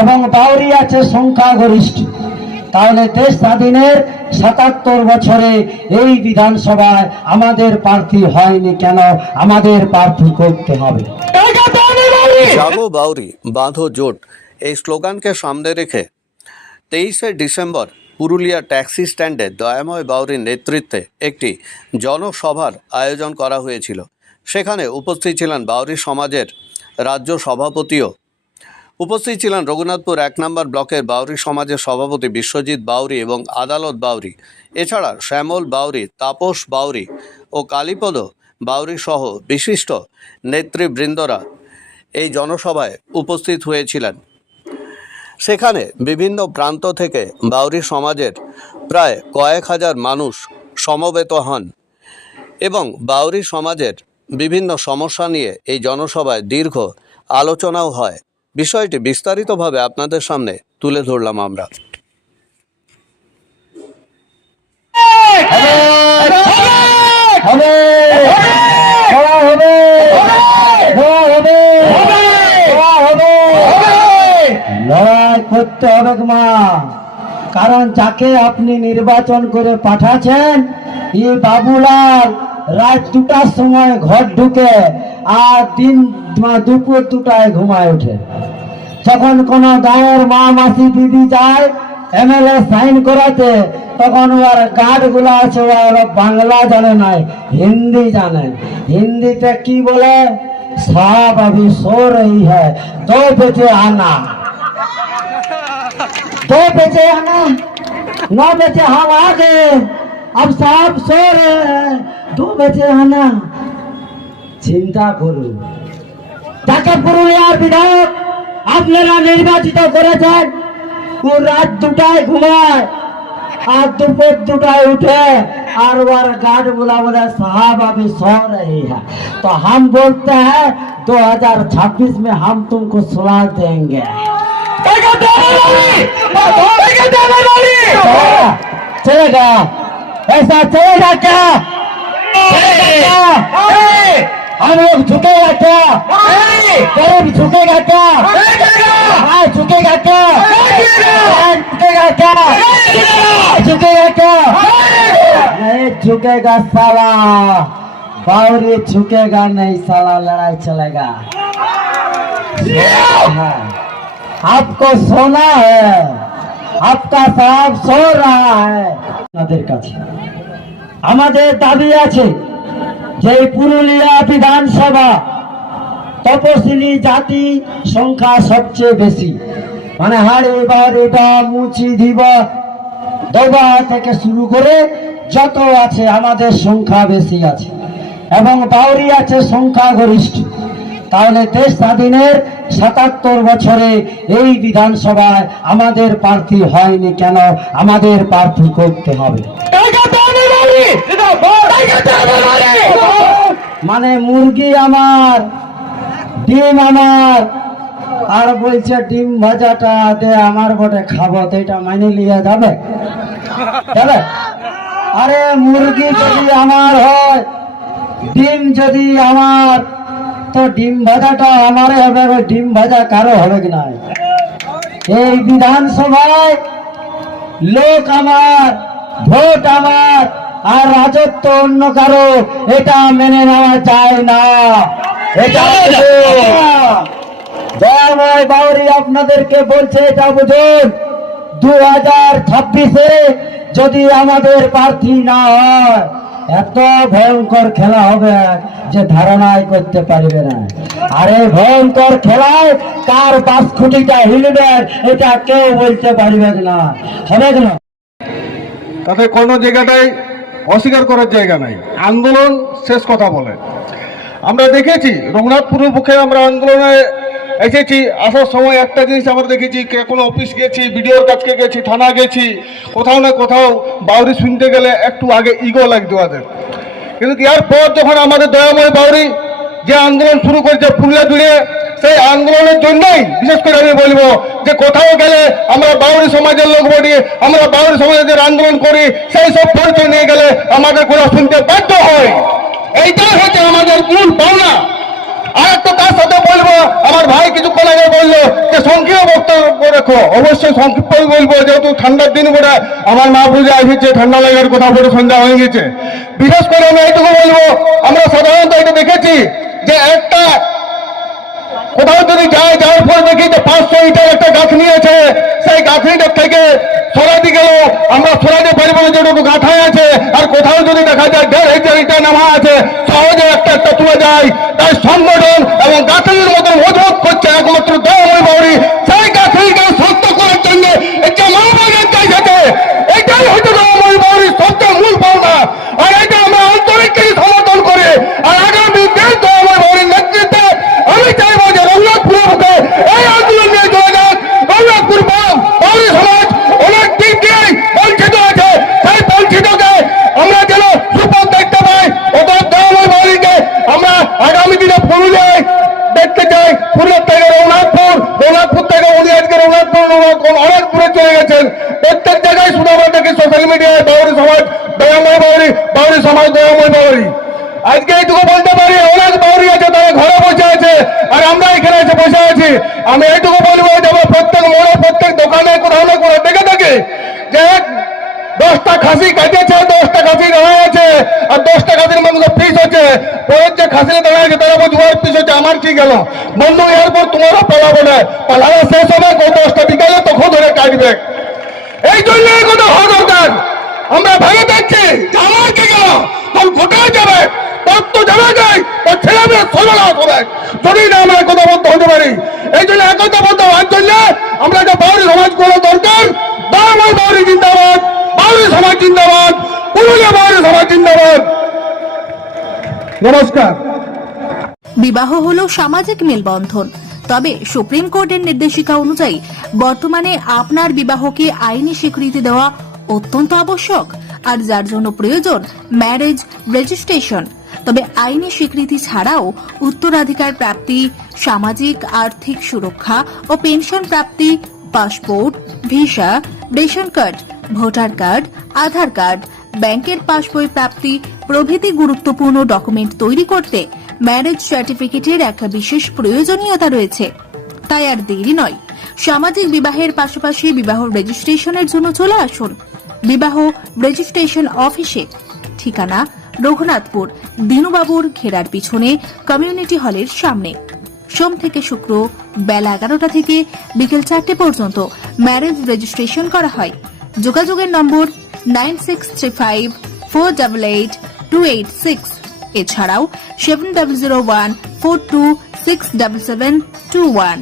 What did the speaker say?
এবং বাউরি আছে সংখ্যাগরিষ্ঠ। তাহলে দেশ স্বাধীনের ৭৭ বছরে এই বিধানসভায় আমাদের প্রার্থী হয়নি কেন? আমাদের প্রার্থী করতে হবে। জাগো বাউরি বাঁধো জোট এই স্লোগানকে সামনে রেখে 23শে ডিসেম্বর পুরুলিয়া ট্যাক্সি স্ট্যান্ডে দয়াময় বাউরির নেতৃত্বে একটি জনসভার আয়োজন করা হয়েছিল। সেখানে উপস্থিত ছিলেন বাউরি সমাজের রাজ্য সভাপতিও উপস্থিত ছিলেন রঘুনাথপুর ১ নম্বর ব্লকের বাউরি সমাজের সভাপতি বিশ্বজিৎ বাউরি এবং আদালত বাউরি, এছাড়া শ্যামল বাউরি, তাপস বাউরি ও কালীপদ বাউরি সহ বিশিষ্ট নেতৃবৃন্দরা এই জনসভায় উপস্থিত হয়েছিলেন। সেখানে বিভিন্ন প্রান্ত থেকে বাউরি সমাজের প্রায় কয়েক হাজার মানুষ সমবেত হন এবং বাউরি সমাজের বিভিন্ন সমস্যা নিয়ে এই জনসভায় দীর্ঘ আলোচনাও হয়। বিষয়টি বিস্তারিতভাবে আপনাদের সামনে তুলে ধরলাম আমরা। লড়াই করতে হবে মা, কারণ যাকে আপনি নির্বাচন করে পাঠাচ্ছেন এই বাবুলাল রাত 2টার সময় ঘর ঢুকে আর দুপুর 2টায় ঘুমায় ওঠে। যখন কোন গাঁয়ের মা মাসি দিদি যায় এমএলএ সাইন করাতে, তখন ওর গার্ড গুলা আছে ওরা বাংলা জানে নাই, হিন্দি জানে। হিন্দিতে কি বলে? সব अभी सो रही है, 2 बजे आना, 2 बजे आना, 9 बजे हम आ गए, अब सब सो रहे हैं, 2 बजे आना। চিন্তা করুন, যাকে পুরুলিয়ার বিধায়ক আপনারা নির্বাচিত করেছেন ও রাত 2টায় ঘুমায় আর दोपहर 2टाয় उठे और वो गार्ड बोला साहब अभी सो रही है। तो हम बोलते हैं 2026 में हम तुमको सुला देंगे। चलेगा? ऐसा चलेगा क्या? हम लोग झुकेगा क्या? गरीब झुकेगा क्या? झुकेगा क्या? झुकेगा क्या? झुकेगा क्या? नहीं झुकेगा साला, बावरी झुकेगा नहीं साला, लड़ाई चलेगा। आपको सोना है, आपका साहब सो रहा है। আপনাদের কাছে আমাদের দাবি আছে যে পুরুলিয়া বিধানসভা তপশিলি জাতি সংখ্যা সবচেয়ে বেশি, মানে হাড়ি বাড়িটা মুচি দিবা দবা থেকে শুরু করে যত আছে আমাদের সংখ্যা বেশি আছে এবং বাউরি আছে সংখ্যাগরিষ্ঠ। তাহলে দেশ স্বাধীনের ৭৭ বছরে এই বিধানসভায় আমাদের প্রার্থী হয়নি কেন? আমাদের প্রার্থী করতে হবে। মানে মুরগি আমার, ডিম আমার, আর বলছে ডিম ভাজাটা দে আমার বটে খাবো, তো এটা মাইনে লিয়ে যাবে? যাবে? আরে মুরগি যদি আমার হয়, ডিম যদি আমার, তো ডিম ভাজাটা আমার হবে, ডিম ভাজা কারো হবে কি না? এই বিধানসভায় লোক আমার, ভোট আমার আর রাজত্ব অন্য কারো, এটা মেনে নেওয়া যায় না। এটা দয়াময় বাউরি আপনাদেরকে বলছে, এটা বুঝুন, 2026-এ যদি আমাদের প্রার্থী না হয় এত ভয়ঙ্কর খেলা হবে যে ধারণাই করতে পারবে না। আরে ভয়ঙ্কর খেলায় কার বাসখুটিটা হিলবে এটা কেউ বলতে পারবে না, হবে না। তাতে কোনো জায়গাটাই অস্বীকার করার জায়গা নাই। আন্দোলন শেষ কথা বলে। আমরা দেখেছি রঘুনাথপুরের পক্ষে আমরা আন্দোলনে এসেছি, আসার সময় একটা জিনিস আমরা দেখেছি, কোনো অফিস গেছি, বিডিওর কাছে গেছি, থানা গেছি, কোথাও না কোথাও বাউরি শুনতে গেলে একটু আগে ইগো লাগতো ওদের। কিন্তু এরপর যখন আমাদের দয়াময় বাউরি যে আন্দোলন শুরু করেছে পুরুলিয়া জুড়ে, সেই আন্দোলনের জন্যই বিশেষ করে আমি বলবো যে কোথাও গেলে আমরা বাউরি সমাজের লোক বলি, আমরা বাউরি সমাজের আন্দোলন করি, সেই সব পরিচয় নিয়ে গেলে আমাদের কোনো শুনতে বাধ্য হয়। এইটাই হচ্ছে আমাদের মূল পাওনা। আর একটা তার সাথে বলবো, আমার ভাই কিছুক্ষণ আগে বললো যে সংখ্যীয় বক্তব্য দেখো অবশ্যই সংক্ষিপ্ত বলবো, যেহেতু ঠান্ডার দিন বলে আমার মা পূজা এসেছে, ঠান্ডা লাগার কথা বলে সন্ধ্যা হয়ে গেছে। বিশেষ করে আমি এইটুকু বলবো, আমরা সাধারণত এটা দেখেছি যে একটা কোথাও যদি যাওয়ার পর দেখি যে 500 ইটার একটা গাছ নিয়েছে, সেই গাছটার থেকে সরাতে গেল আমরা সরাতে পারবো না, যেটুকু গাঁথায় আছে। আর কোথাও যদি দেখা যায় 1,500 ইটা নামা আছে, সহজে একটা একটা তুলে যায়। তাই সংগঠন এবং গাছের মতো মজবুত করছে একমাত্র দয়াময় বাউরি। সেই গাছকে শক্ত করার জন্য একটা মানবাদের চাইছে, এটাই হয়তো দয়াময় বাউরির সবচেয়ে মূল পাওনা। আর এটা আমরা আন্তরিককে সমর্থন করে আর আগামী দিন দয়াময় বাউরির নেতৃত্বে আমি চাইবো যে রঘুনাথপুর মুখে এই আন্দোলন নিয়ে চলে যাক। রঘুনাথপুর বাউরি সমাজ অনেক দিক দিয়েই বঞ্চিত আছে, সেই বঞ্চিতকে আমরা যেন সুপথ দেখতে পাই। অতএব দয়াময় বাউরিকে আমরা আগামী দিনে পুরুলিয়ায় দেখতে চাই। পুরুলিয়া থেকে রঘুনাথপুর থেকে উনি আজকে রঘুনাথপুর অনেকপুরে চলে গেছেন। প্রত্যেক জায়গায় শুধু আমরা দেখি সোশ্যাল মিডিয়ায় বাউরি সমাজ দয়াময় বাউরি, বাউরি সমাজ দয়াময় বাউরি। আজকে এইটুকু বলতে পারি, অনেক বাউরি আছে তারা ঘরে বসে আছে আর আমরা এখানে এসে বসে আছি। আমি এইটুকু বলবো যে আমরা প্রত্যেক মোড়ে প্রত্যেক দোকানে কোথাও না কোথাও দেখে থাকি যে 10টা খাসি কাটেছে, 10টা খাসি দাঁড়ায় আছে আর 10টা খাসির মধ্যে পিস হচ্ছে। পরের যে খাসিটা দাঁড়ায় আছে তারা বলছে ওর পিস হচ্ছে, আমার কি গেল বন্ধু, এরপর তোমারও পালাবো না, পালানো শেষ হবে 10টা বিকালে তখন ধরে কাটবে। এই জন্য এই কথা হওয়া দরকার। আমরা ভেবে দেখছি যে আমার কি গেল, তখন কোথায় যাবে, তোর তো যাবে যাই, তোর ছেলে মেয়ে সর্বনাশ হবে যদি না আমরা একতাবদ্ধ হতে পারি। এই জন্য একতাবদ্ধ হওয়ার জন্য আমরা যে বাউরি সমাজ করা দরকার। দয়াময় বাউরি জিন্দাবাদ, বাউরি সমাজ জিন্দাবাদ, পুরুলিয়া বাউরি সমাজ জিন্দাবাদ। নমস্কার। বিবাহ হলো সামাজিক মেলবন্ধন, তবে সুপ্রিম কোর্টের নির্দেশিকা অনুযায়ী বর্তমানে আপনার বিবাহকে আইনি স্বীকৃতি দেওয়া অত্যন্ত আবশ্যক, আর যার জন্য প্রয়োজন ম্যারেজ রেজিস্ট্রেশন। তবে আইনি স্বীকৃতি ছাড়াও উত্তরাধিকার প্রাপ্তি, সামাজিক আর্থিক সুরক্ষা ও পেনশন প্রাপ্তি, passport, visa, ration card, voter card, Aadhaar card, ব্যাংকের পাসবই প্রাপ্তি প্রভৃতি গুরুত্বপূর্ণ ডকুমেন্ট তৈরি করতে ম্যারেজ সার্টিফিকেটের একটা বিশেষ প্রয়োজনীয়তা রয়েছে। তাই আর দেরি নয়, সামাজিক বিবাহের পাশাপাশি বিবাহ রেজিস্ট্রেশনের জন্য চলে আসুন বিবাহ রেজিস্ট্রেশন অফিসে। ঠিকানা রঘুনাথপুর দিনুবাবুর ঘেরার পিছনে কমিউনিটি হলের সামনে। সোম থেকে শুক্র বেলা 11টা থেকে বিকেল 4টে পর্যন্ত ম্যারেজ রেজিস্ট্রেশন করা হয়। যোগাযোগের নম্বর 9635488286, এছাড়াও 700142677721।